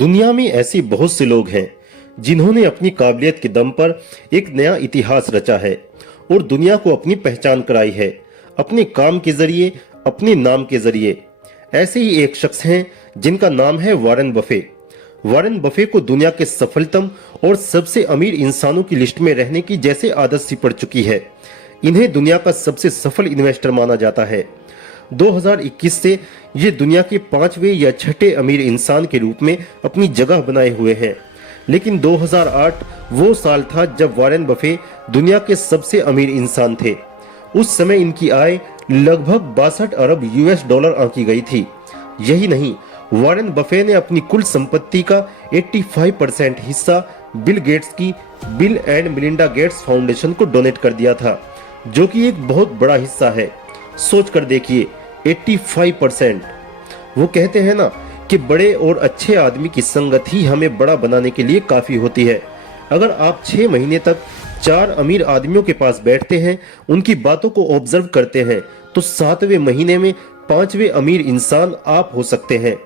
दुनिया में ऐसे बहुत से लोग हैं जिन्होंने अपनी काबिलियत के दम पर एक नया इतिहास रचा है और दुनिया को अपनी पहचान कराई है, अपने काम के जरिए, अपने नाम के जरिए। ऐसे ही एक शख्स हैं जिनका नाम है वॉरेन बफे। वॉरेन बफे को दुनिया के सफलतम और सबसे अमीर इंसानों की लिस्ट में रहने की जैसे आदत सी पड़ चुकी है। इन्हें दुनिया का सबसे सफल इन्वेस्टर माना जाता है। 2021 से ये दुनिया के 5वें या 6ठे अमीर इंसान के रूप में अपनी जगह बनाए हुए हैं। लेकिन 2008 वो साल था जब वॉरेन बफे दुनिया के सबसे अमीर इंसान थे। उस समय इनकी आय लगभग 62 अरब यूएस डॉलर आंकी गई थी। यही नहीं, वॉरेन बफे ने अपनी कुल संपत्ति का 85% हिस्सा बिल गेट्स की bill and Melinda Gates foundation को डोनेट कर दिया था, जो कि एक बहुत बड़ा हिस्सा है। सोच कर देखिए, 85%। वो कहते हैं ना कि बड़े और अच्छे आदमी की संगत ही हमें बड़ा बनाने के लिए काफी होती है। अगर आप 6 महीने तक 4 अमीर आदमियों के पास बैठते हैं, उनकी बातों को ऑब्जर्व करते हैं, तो 7वें महीने में 5वें अमीर इंसान आप हो सकते हैं।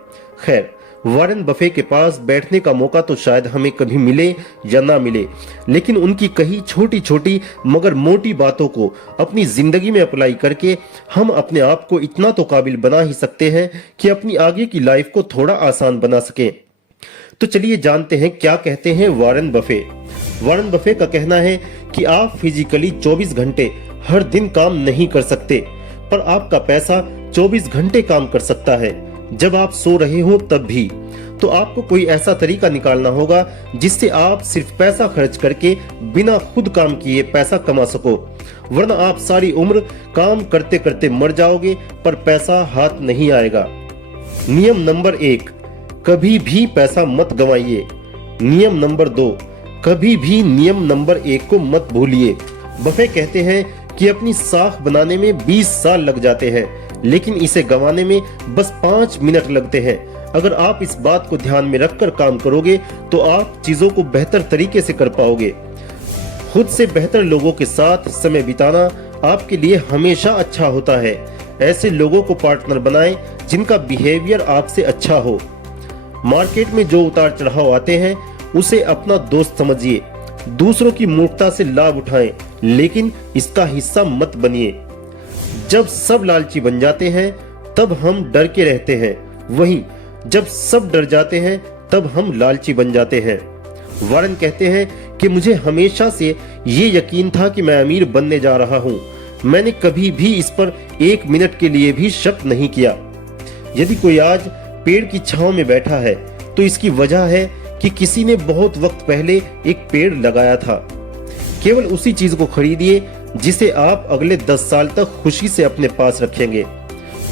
खैर, वॉरेन बफे के पास बैठने का मौका तो शायद हमें कभी मिले या ना मिले, लेकिन उनकी कही छोटी छोटी मगर मोटी बातों को अपनी जिंदगी में अप्लाई करके हम अपने आप को इतना तो काबिल बना ही सकते हैं कि अपनी आगे की लाइफ को थोड़ा आसान बना सकें। तो चलिए जानते हैं क्या कहते हैं वॉरेन बफे। वॉरेन बफे का कहना है कि आप फिजिकली 24 घंटे हर दिन काम नहीं कर सकते, पर आपका पैसा 24 घंटे काम कर सकता है। जब आप सो रहे हो तब भी। तो आपको कोई ऐसा तरीका निकालना होगा जिससे आप सिर्फ पैसा खर्च करके बिना खुद काम किए पैसा कमा सको, वरना आप सारी उम्र काम करते करते मर जाओगे पर पैसा हाथ नहीं आएगा। नियम नंबर 1, कभी भी पैसा मत गंवाइए। नियम नंबर 2, कभी भी नियम नंबर 1 को मत भूलिए। बफे कहते हैं कि अपनी साख बनाने में 20 साल लग जाते हैं, लेकिन इसे गंवाने में बस 5 मिनट लगते हैं। अगर आप इस बात को ध्यान में रखकर काम करोगे तो आप चीजों को बेहतर तरीके से कर पाओगे। खुद से बेहतर लोगों के साथ समय बिताना आपके लिए हमेशा अच्छा होता है। ऐसे लोगों को पार्टनर बनाएं जिनका बिहेवियर आपसे अच्छा हो। मार्केट में जो उतार चढ़ाव आते हैं उसे अपना दोस्त समझिए। दूसरों की मूर्खता से लाभ उठाएं, लेकिन इसका हिस्सा मत बनिए। जब सब लालची बन जाते हैं तब हम डर के रहते हैं, वहीं जब सब डर जाते हैं तब हम लालची बन जाते हैं। वॉरेन कहते हैं कि मुझे हमेशा से ये यकीन था कि मैं अमीर बनने जा रहा हूँ। मैंने कभी भी इस पर 1 मिनट के लिए भी शक नहीं किया। यदि कोई आज पेड़ की छांव में बैठा है तो इसकी वजह है कि किसी ने बहुत वक्त पहले एक पेड़ लगाया था। केवल उसी चीज को खरीदिए जिसे आप अगले 10 साल तक खुशी से अपने पास रखेंगे।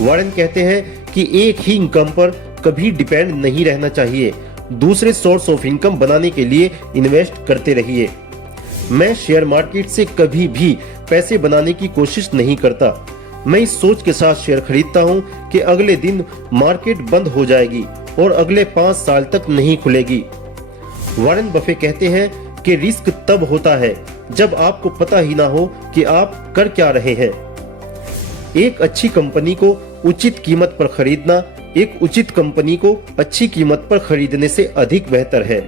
वॉरेन कहते हैं कि एक ही इनकम पर कभी डिपेंड नहीं रहना चाहिए। दूसरे सोर्स ऑफ इनकम बनाने के लिए इन्वेस्ट करते रहिए। मैं शेयर मार्केट से कभी भी पैसे बनाने की कोशिश नहीं करता। मैं इस सोच के साथ शेयर खरीदता हूं कि अगले दिन मार्केट बंद हो जाएगी और अगले 5 साल तक नहीं खुलेगी। वॉरेन बफे कहते हैं कि रिस्क तब होता है जब आपको पता ही ना हो कि आप कर क्या रहे हैं। एक अच्छी कंपनी को उचित कीमत पर खरीदना एक उचित कंपनी को अच्छी कीमत पर खरीदने से अधिक बेहतर है।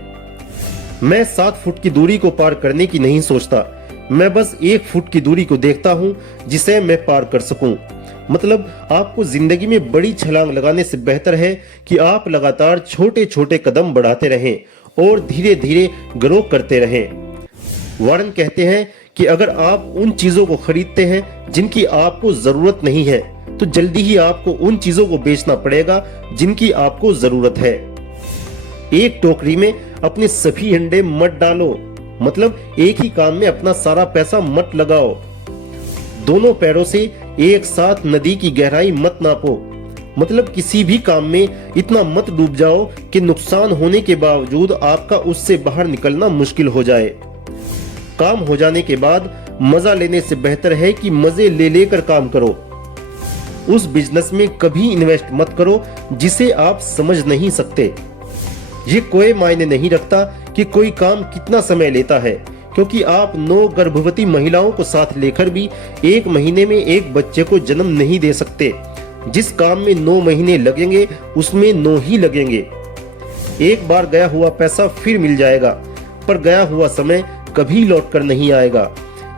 मैं 7 फुट की दूरी को पार करने की नहीं सोचता, मैं बस 1 फुट की दूरी को देखता हूँ जिसे मैं पार कर सकूं। मतलब आपको जिंदगी में बड़ी छलांग लगाने से बेहतर है कि आप लगातार छोटे छोटे कदम बढ़ाते रहें और धीरे धीरे ग्रो करते रहें। वॉरेन कहते हैं कि अगर आप उन चीजों को खरीदते हैं जिनकी आपको जरूरत नहीं है, तो जल्दी ही आपको उन चीजों को बेचना पड़ेगा जिनकी आपको जरूरत है। एक टोकरी में अपने सभी अंडे मत डालो, मतलब एक ही काम में अपना सारा पैसा मत लगाओ। दोनों पैरों से एक साथ नदी की गहराई मत नापो, मतलब किसी भी काम में इतना मत डूब जाओ कि नुकसान होने के बावजूद आपका उससे बाहर निकलना मुश्किल हो जाए। काम हो जाने के बाद मजा लेने से बेहतर है कि मजे ले लेकर काम करो। उस बिजनेस में कभी इन्वेस्ट मत करो जिसे आप समझ नहीं सकते। ये कोई मायने नहीं रखता कि कोई काम कितना समय लेता है, क्योंकि आप 9 गर्भवती महिलाओं को साथ लेकर भी 1 महीने में एक बच्चे को जन्म नहीं दे सकते। जिस काम में 9 महीने लगेंगे उसमें 9 ही लगेंगे। एक बार गया हुआ पैसा फिर मिल जाएगा, पर गया हुआ समय कभी लौट कर नहीं आएगा।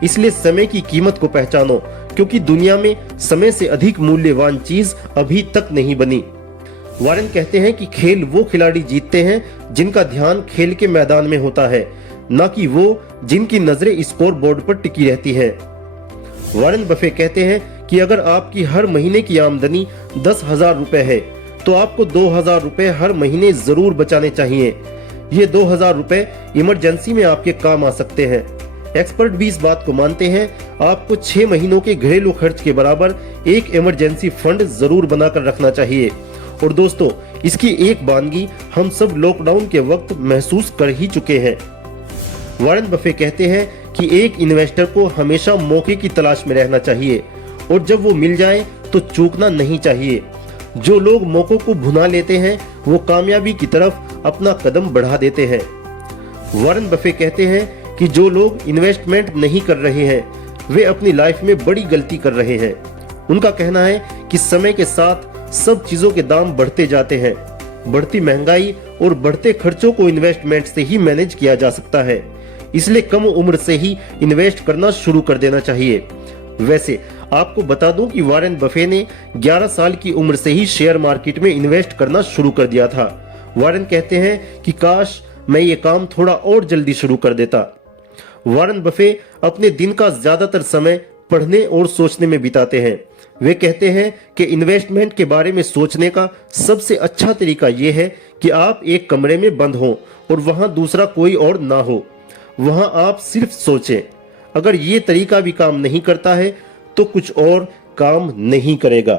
इसलिए समय की कीमत को पहचानो, क्योंकि दुनिया में समय से अधिक मूल्यवान चीज अभी तक नहीं बनी। वारेन कहते हैं कि खेल वो खिलाड़ी जीतते हैं जिनका ध्यान खेल के मैदान में होता है, न कि वो जिनकी नजरें स्कोर बोर्ड पर टिकी रहती हैं। वारेन बफे कहते हैं कि अगर आपकी हर महीने की आमदनी 10,000 रुपए है तो आपको 2,000 रुपए हर महीने जरूर बचाने चाहिए। ये 2,000 रुपए इमरजेंसी में आपके काम आ सकते हैं। एक्सपर्ट भी इस बात को मानते हैं, आपको 6 महीनों के घरेलू खर्च के बराबर एक इमरजेंसी फंड जरूर बनाकर रखना चाहिए। और दोस्तों, इसकी एक वानगी हम सब लॉकडाउन के वक्त महसूस कर ही चुके हैं। वारेन बफे कहते हैं कि एक इन्वेस्टर को हमेशा मौके की तलाश में रहना चाहिए और जब वो मिल जाए तो चूकना नहीं चाहिए। जो लोग मौकों को भुना लेते हैं वो कामयाबी की तरफ अपना कदम बढ़ा देते हैं। वारेन बफे कहते हैं कि जो लोग इन्वेस्टमेंट नहीं कर रहे हैं वे अपनी लाइफ में बड़ी गलती कर रहे हैं। उनका कहना है कि समय के साथ सब चीजों के दाम बढ़ते जाते हैं। बढ़ती महंगाई और बढ़ते खर्चों को इन्वेस्टमेंट से ही मैनेज किया जा सकता है, इसलिए कम उम्र से ही इन्वेस्ट करना शुरू कर देना चाहिए। वैसे आपको बता दूं कि वारेन बफे ने 11 साल की उम्र से ही शेयर मार्केट में इन्वेस्ट करना शुरू कर दिया था। वारेन कहते हैं कि काश मैं ये काम थोड़ा और जल्दी शुरू कर देता। वारेन बफे अपने दिन का ज्यादातर समय पढ़ने और सोचने में बिताते हैं। वे कहते हैं कि इन्वेस्टमेंट के बारे में सोचने का सबसे अच्छा तरीका यह है कि आप एक कमरे में बंद हों और वहां दूसरा कोई और ना हो। वहां आप सिर्फ सोचें। अगर ये तरीका भी काम नहीं करता है तो कुछ और काम नहीं करेगा।